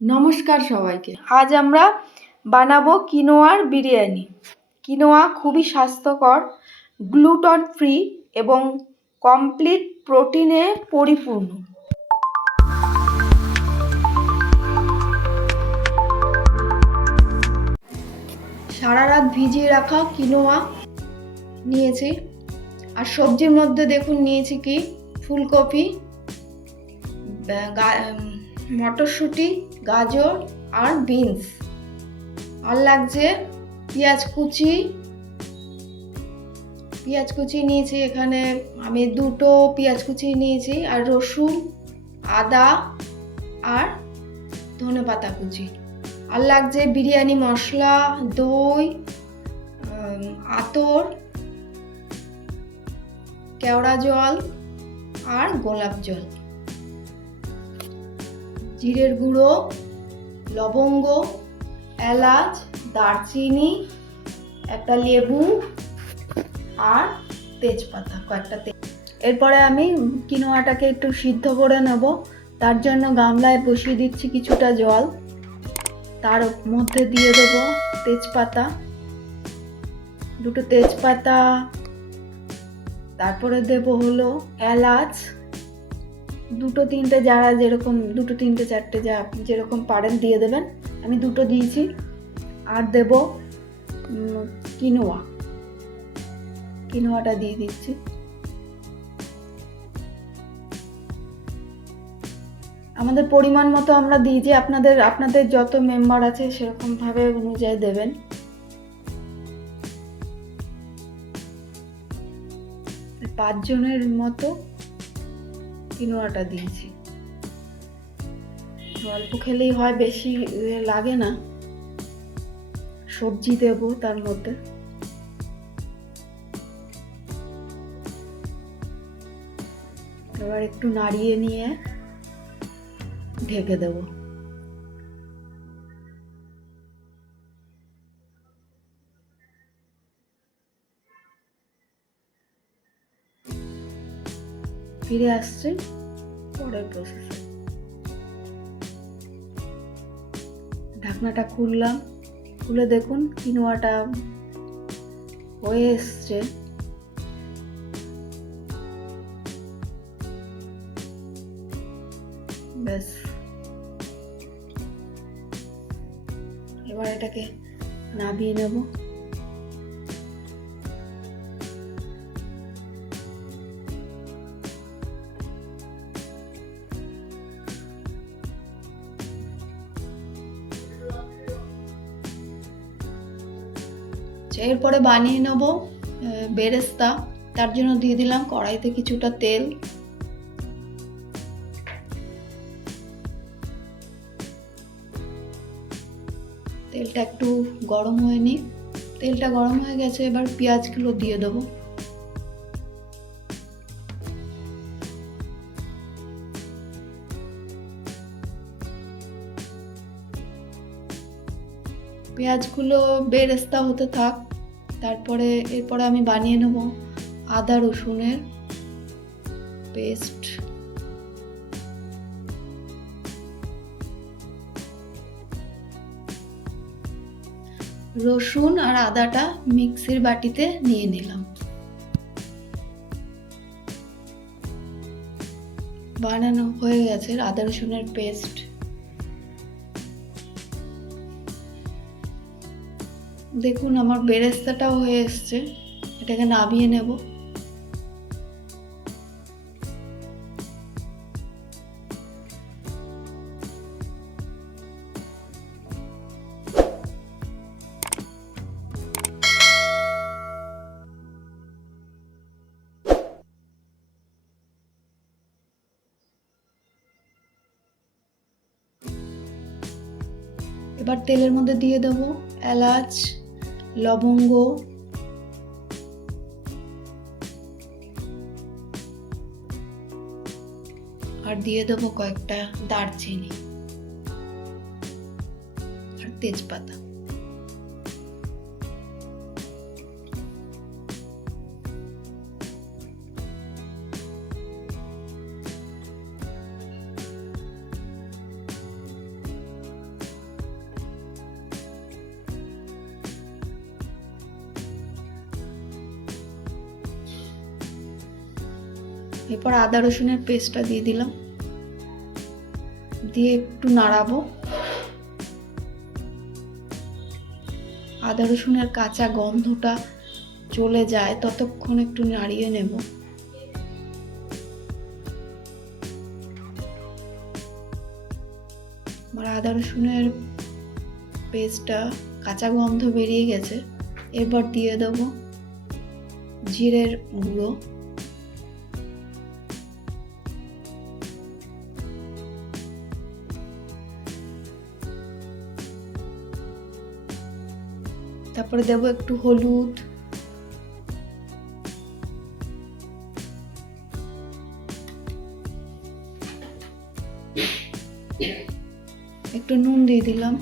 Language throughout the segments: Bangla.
নমস্কার সবাইকে। আজ আমরা বানাবো কিনোয়ার বিরিয়ানি। কিনোয়া খুবই স্বাস্থ্যকর, গ্লুটেন ফ্রি এবং কমপ্লিট প্রোটিনে পরিপূর্ণ। সারা রাত ভিজিয়ে রাখা কিনোয়া নিয়েছি। আর সবজির মধ্যে দেখুন নিয়েছি কি ফুলকপি, মটরশুঁটি, গাজর আর বিনস। আর লাগছে পেঁয়াজ কুচি নিয়েছি। এখানে আমি 2টো পেঁয়াজ কুচি নিয়েছি, আর রসুন, আদা আর ধনেপাতা কুচি। আর লাগছে বিরিয়ানি মশলা, দই, আতর, কেওড়া জল আর গোলাপ জল, জিরের গুঁড়ো, লবঙ্গ, এলাচ, দারচিনি, একটা লেবু আর তেজপাতা কয়েকটা। এরপরে আমি কিনোয়াটাকে একটু সিদ্ধ করে নেব। তার জন্য গামলায় বসিয়ে দিচ্ছি কিছুটা জল। তার মধ্যে দিয়ে দেব তেজপাতা, 2টো তেজপাতা, তারপরে দেব হলো এলাচ, 2টো 3টে, যারা যেরকম 2টো 3টে 4টে যা যেরকম পারেন দিয়ে দেবেন। আমি 2টো দিয়েছি। আর দেব কিনোয়াটা দিয়ে দিচ্ছি। আমাদের পরিমাণ মতো আমরা দিয়েছি, আপনাদের যত মেম্বার আছে সেরকম ভাবে অনুযায়ী দেবেন। পাঁচ জনের মতো কিনোয়াটা দিয়েছি। অল্প খেলেই হয়, বেশি লাগে না। সবজি দেব তার মধ্যে। এবার একটু নাড়িয়ে নিয়ে ঢেকে দেব। ফিরে আসছে পরের প্রসেসে। ঢাকনাটা খুললাম, খুলে দেখুন কিনোয়াটা হয়ে এসছে। ব্যাস, এবার এটাকে নামিয়ে নেব। এরপরে বানিয়ে নেব বেরেস্তা। তার জন্য দিয়ে দিলাম কড়াইতে কিছুটা তেল। তেলটা একটু গরম হয়ে নি। তেলটা গরম হয়ে গেছে, এবার পেঁয়াজগুলো দিয়ে দেবো। পেঁয়াজগুলো বেরেস্তা হতে থাক। এরপরে আমি বানিয়ে নেব আদা রসুনের পেস্ট। রসুন আর আদাটা মিক্সির বাটিতে নিয়ে নিলাম। বানানো হয়ে গেছে আদা রসুনের পেস্ট। দেখুন আমার বেরেস্তাটাও হয়ে এসছে। এটাকে নামিয়ে নেব। এবার তেলের মধ্যে দিয়ে দেব এলাচ, লবঙ্গ, আর দিয়ে দেবো কয়েকটা দারচিনি আর তেজপাতা। এরপর আদা রসুনের পেস্টটা দিয়ে দিলাম, দিয়ে একটু নাড়াবো। আদা রসুনের কাঁচা গন্ধটা চলে যায় ততক্ষণ একটু নাড়িয়ে নেব। আমার আদা রসুনের পেস্টটা কাঁচা গন্ধ বেরিয়ে গেছে। এরপর দিয়ে দেব জিরের গুঁড়ো, তারপরে দেব একটু হলুদ, একটু নুন দিয়ে দিলাম,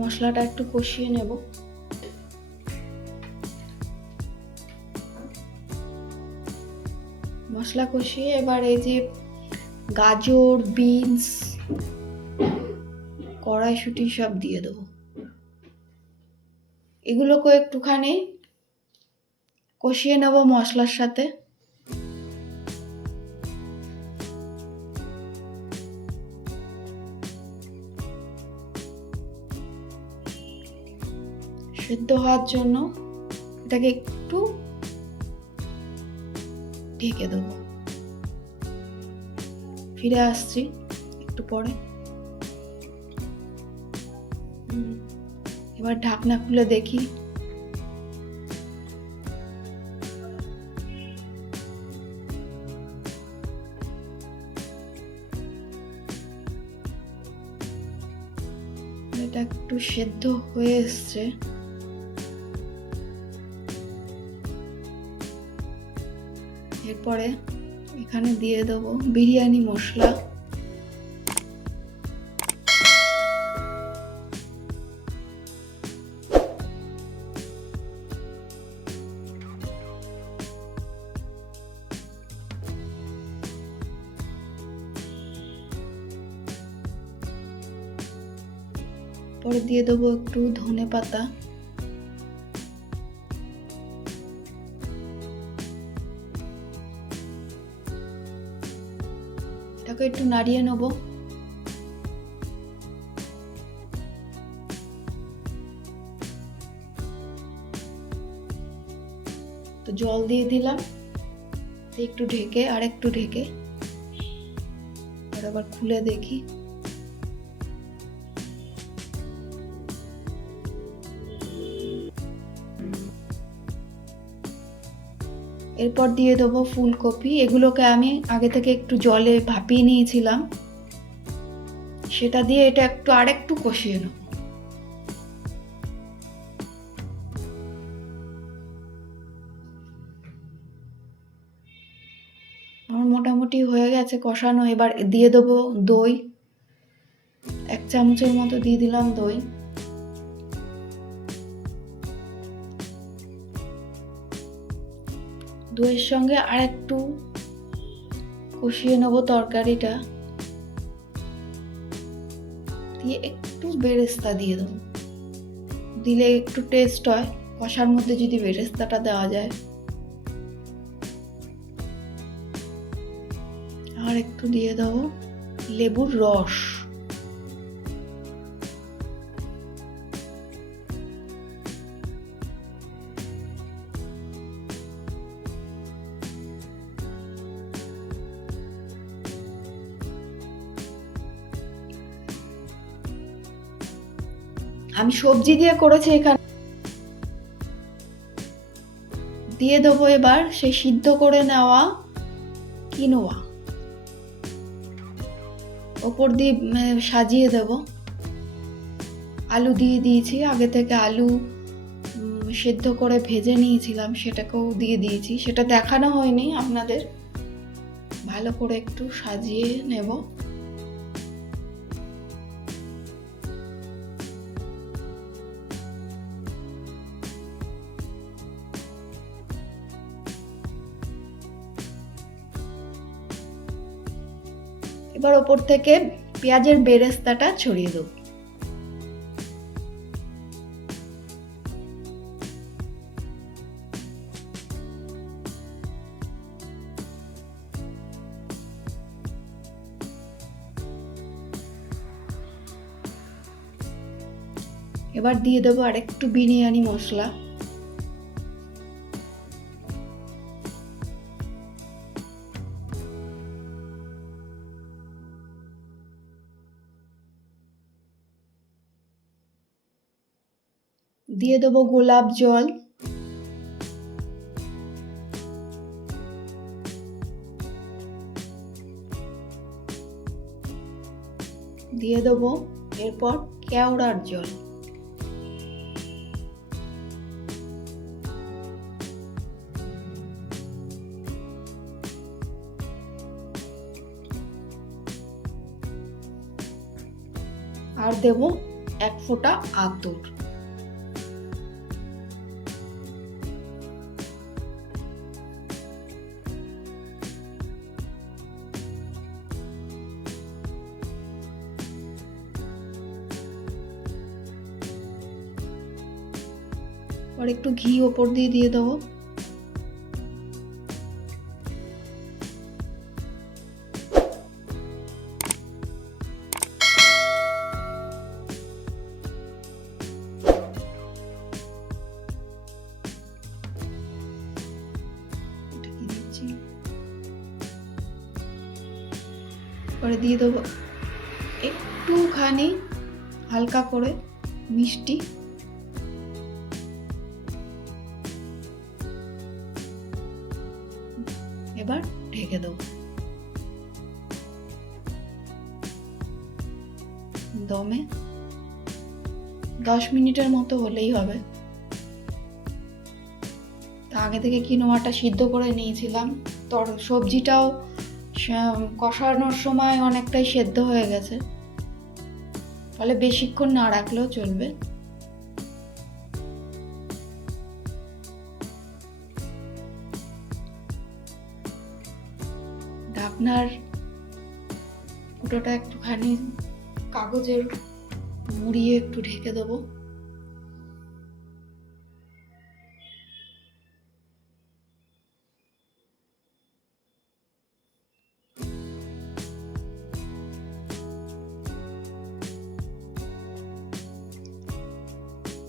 মশলাটা একটু কষিয়ে নেব। মশলা কষিয়ে এবার এই যে গাজর, বিনস, কড়াইশুঁটি সব দিয়ে দেবো। এগুলোকে একটুখানি কষিয়ে নেব মশলার সাথে। সেদ্ধ হওয়ার জন্য এটাকে একটু ঢেকে দেবো। ফিরে আসছি একটু পরে। এবার ঢাকনা খুলে দেখি। এটা একটু সেদ্ধ হয়ে এসছে। এরপরে এখানে দিয়ে দেবো বিরিয়ানি মশলা, পরে দিয়ে দেবো একটু ধনে পাতা, এটাকে একটু নাড়িয়ে নেব। তো জল দিয়ে দিলাম, একটু ঢেকে আর একটু ঢেকে আবার খুলে দেখি। এরপর দিয়ে দেবো ফুলকপি। এগুলোকে আমি আগে থেকে একটু জলে ভাপিয়ে নিয়েছিলাম, সেটা দিয়ে এটা একটু আরেকটু কষিয়ে নেব। আমার মোটামুটি হয়ে গেছে কষানো। এবার দিয়ে দেবো দই, 1 চামচের মতো দিয়ে দিলাম দই। দইয়ের সঙ্গে আর একটু কষিয়ে নেব তরকারিটা, দিয়ে একটু বেরেস্তা দিয়ে দেবো। দিলে একটু টেস্ট হয়, কষার মধ্যে যদি বেরেস্তাটা দেওয়া যায়। আর একটু দিয়ে দেবো লেবুর রস। আমি সবজি দিয়ে করেছি এখানে। দিয়ে দেবো এবার সেই সিদ্ধ করে নেওয়া কিনোয়া, ওপর দিয়ে সাজিয়ে দেব। আলু দিয়ে দিয়েছি, আগে থেকে আলু সেদ্ধ করে ভেজে নিয়েছিলাম, সেটাকেও দিয়ে দিয়েছি। সেটা দেখানো হয়নি আপনাদের। ভালো করে একটু সাজিয়ে নেব। এবার ওপর থেকে পেঁয়াজের বেরেস্তাটা ছড়িয়ে দেবো। এবার দিয়ে দেবো আর একটু বিরিয়ানি মশলা। দিয়ে দেবো গোলাপ জল। দিয়ে দেবো এরপর কেওড়ার জল। আর দেব এক ফোঁটা আতর। আর একটু ঘি ওপর দিয়ে দিয়ে দেবো। পরে দিয়ে দেবো একটুখানি হালকা করে মিষ্টি। এবার ঢেকে দেবো। দমে 10 মিনিটের মতো হলেই হবে। আগে থেকে কিনোয়াটা সিদ্ধ করে নিয়েছিলাম, সবজিটাও কষানোর সময় অনেকটাই সেদ্ধ হয়ে গেছে, ফলে বেশিক্ষণ না রাখলেও চলবে। ঢাকনার ফুটোটা একটুখানি কাগজের মুড়িয়ে একটু ঢেকে দেবো।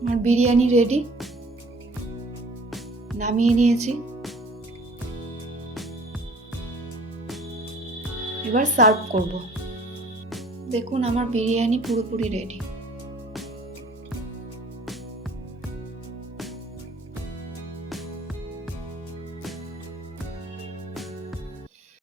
আমার বিরিয়ানি রেডি, নামিয়ে নিয়েছি। এবার সার্ভ করব। দেখুন আমার বিরিয়ানি পুরোপুরি রেডি।